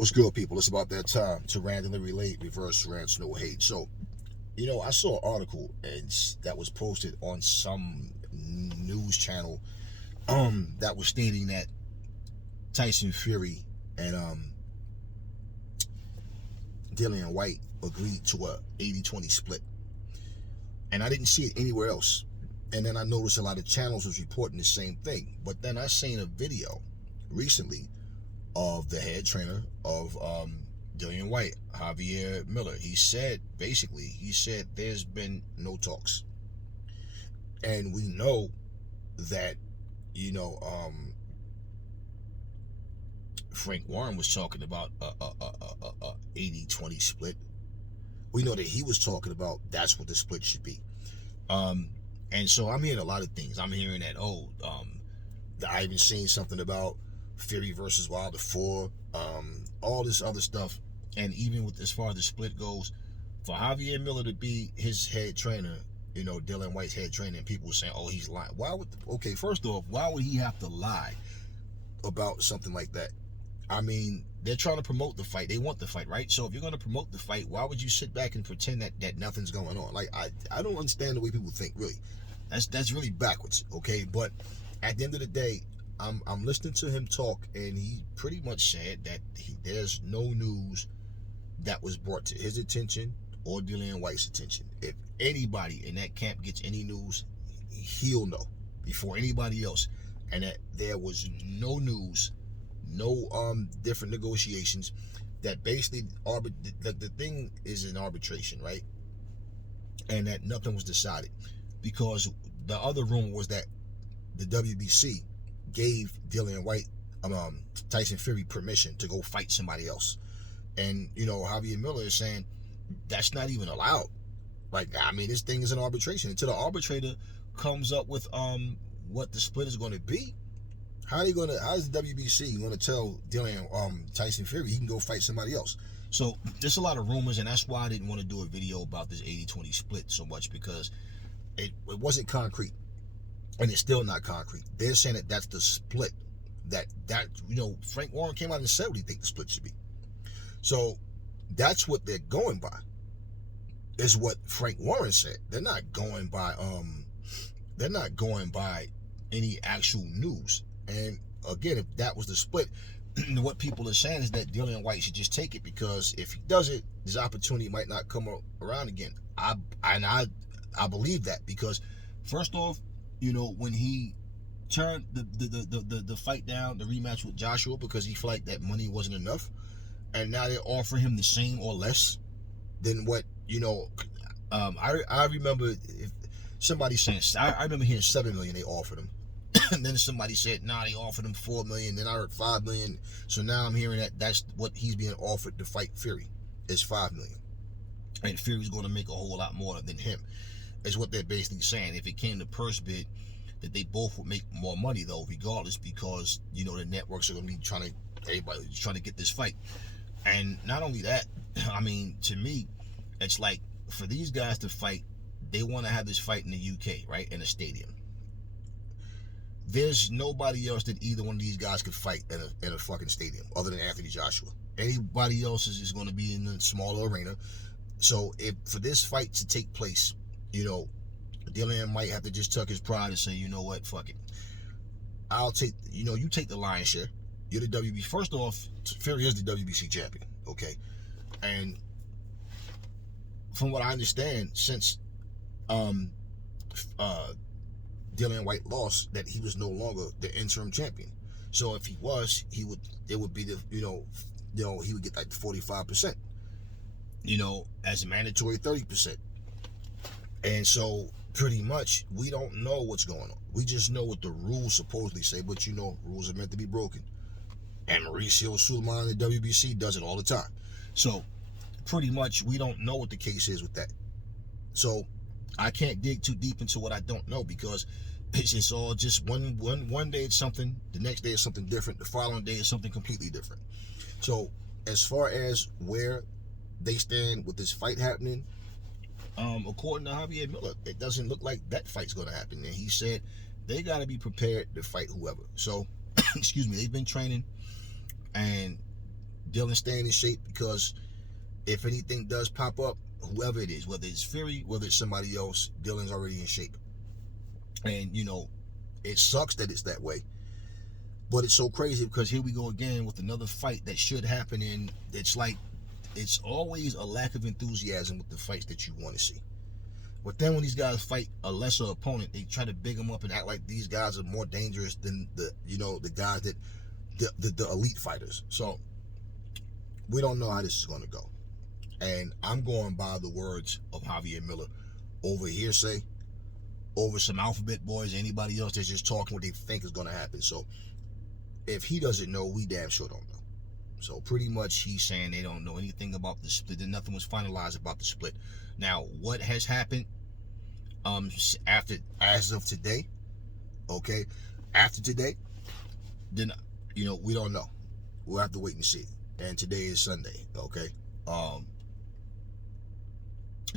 What's good, people? It's about that time to randomly relate reverse rants, no hate. So, I saw an article and that was posted on some news channel that was stating that Tyson Fury and Dillian White agreed to a 80-20 split. And I didn't see it anywhere else. And then I noticed a lot of channels was reporting the same thing. But then I seen a video recently of the head trainer of Dillian White, Havier Miller. He said there's been no talks. And we know that, Frank Warren was talking about a 80-20 split. We know that he was talking about that's what the split should be. And so I'm hearing a lot of things. I'm hearing that, I even seen something about Fury versus Wilder 4, all this other stuff. And even with as far as the split goes, for Havier Miller to be his head trainer, Dillian White's head trainer, and people were saying, oh, he's lying. First off, why would he have to lie about something like that? I mean, they're trying to promote the fight. They want the fight, right? So if you're going to promote the fight, why would you sit back and pretend that nothing's going on? Like, I don't understand the way people think, really. That's really backwards, okay? But at the end of the day, I'm listening to him talk, and he pretty much said that there's no news that was brought to his attention or Dillian White's attention. If anybody in that camp gets any news, he'll know before anybody else. And that there was no news, no different negotiations. That basically the thing is in arbitration, right? And that nothing was decided, because the other rumor was that the WBC gave Dillian White, Tyson Fury, permission to go fight somebody else. And, Javier Miller is saying that's not even allowed. Like, I mean, this thing is in arbitration. Until the arbitrator comes up with what the split is going to be, how is the WBC going to tell Tyson Fury he can go fight somebody else? So there's a lot of rumors, and that's why I didn't want to do a video about this 80-20 split so much, because it wasn't concrete. And it's still not concrete. They're saying that that's the split. That Frank Warren came out and said what he thinks the split should be. So that's what they're going by. Is what Frank Warren said. They're not going by any actual news. And again, if that was the split, what people are saying is that Dillian White should just take it, because if he does it, his opportunity might not come around again. I believe that, because first off, when he turned the fight down, the rematch with Joshua, because he felt like that money wasn't enough, and now they're offering him the same or less than what, I remember if somebody saying, I remember hearing $7 million they offered him. And then somebody said, nah, they offered him $4 million. Then I heard $5 million. So now I'm hearing that that's what he's being offered to fight Fury, is $5 million. And Fury's going to make a whole lot more than him, is what they're basically saying. If it came to purse bid, that they both would make more money, though, regardless, because, the networks are going to be everybody's trying to get this fight. And not only that, I mean, to me, it's like, for these guys to fight, they want to have this fight in the UK, right, in a stadium. There's nobody else that either one of these guys could fight in a fucking stadium other than Anthony Joshua. Anybody else is going to be in a smaller arena. So if for this fight to take place, Dillian might have to just tuck his pride and say, you know what, fuck it. I'll take, you take the lion's share. You're the WBC. First off, Fury is the WBC champion, okay? And from what I understand, since Dillian White lost, that he was no longer the interim champion. So if he was, it would be he would get like 45%, as a mandatory 30%. And so pretty much we don't know what's going on. We just know what the rules supposedly say, but rules are meant to be broken. And Mauricio Sulaiman in the WBC does it all the time. So pretty much we don't know what the case is with that. So I can't dig too deep into what I don't know, because it's all just one day it's something, the next day it's something different, the following day is something completely different. So as far as where they stand with this fight happening, according to Javier Miller, it doesn't look like that fight's going to happen. And he said they got to be prepared to fight whoever. So, excuse me, they've been training, and Dillian staying in shape, because if anything does pop up, whoever it is, whether it's Fury, whether it's somebody else, Dillian's already in shape. And, you know, it sucks that it's that way. But it's so crazy because here we go again with another fight that should happen. And it's like, it's always a lack of enthusiasm with the fights that you want to see. But then when these guys fight a lesser opponent, they try to big them up and act like these guys are more dangerous than the, you know, the guys that, the elite fighters. So we don't know how this is going to go. And I'm going by the words of Havier Miller, over hearsay, over some alphabet boys, anybody else that's just talking what they think is going to happen. So if he doesn't know, we damn sure don't know. So pretty much he's saying they don't know anything about the split, that nothing was finalized about the split. Now, what has happened after, as of today, okay, after today, then, you know, we don't know. We'll have to wait and see. And today is Sunday, okay?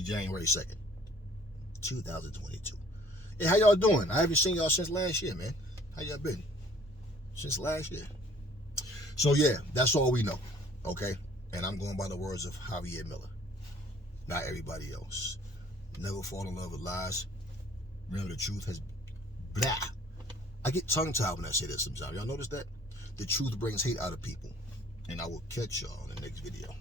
January 2nd, 2022. Hey, how y'all doing? I haven't seen y'all since last year, man. How y'all been? Since last year. So yeah, that's all we know, okay? And I'm going by the words of Havier Miller, not everybody else. Never fall in love with lies. Remember, the truth has blah. I get tongue-tied when I say that sometimes. Y'all notice that? The truth brings hate out of people. And I will catch y'all in the next video.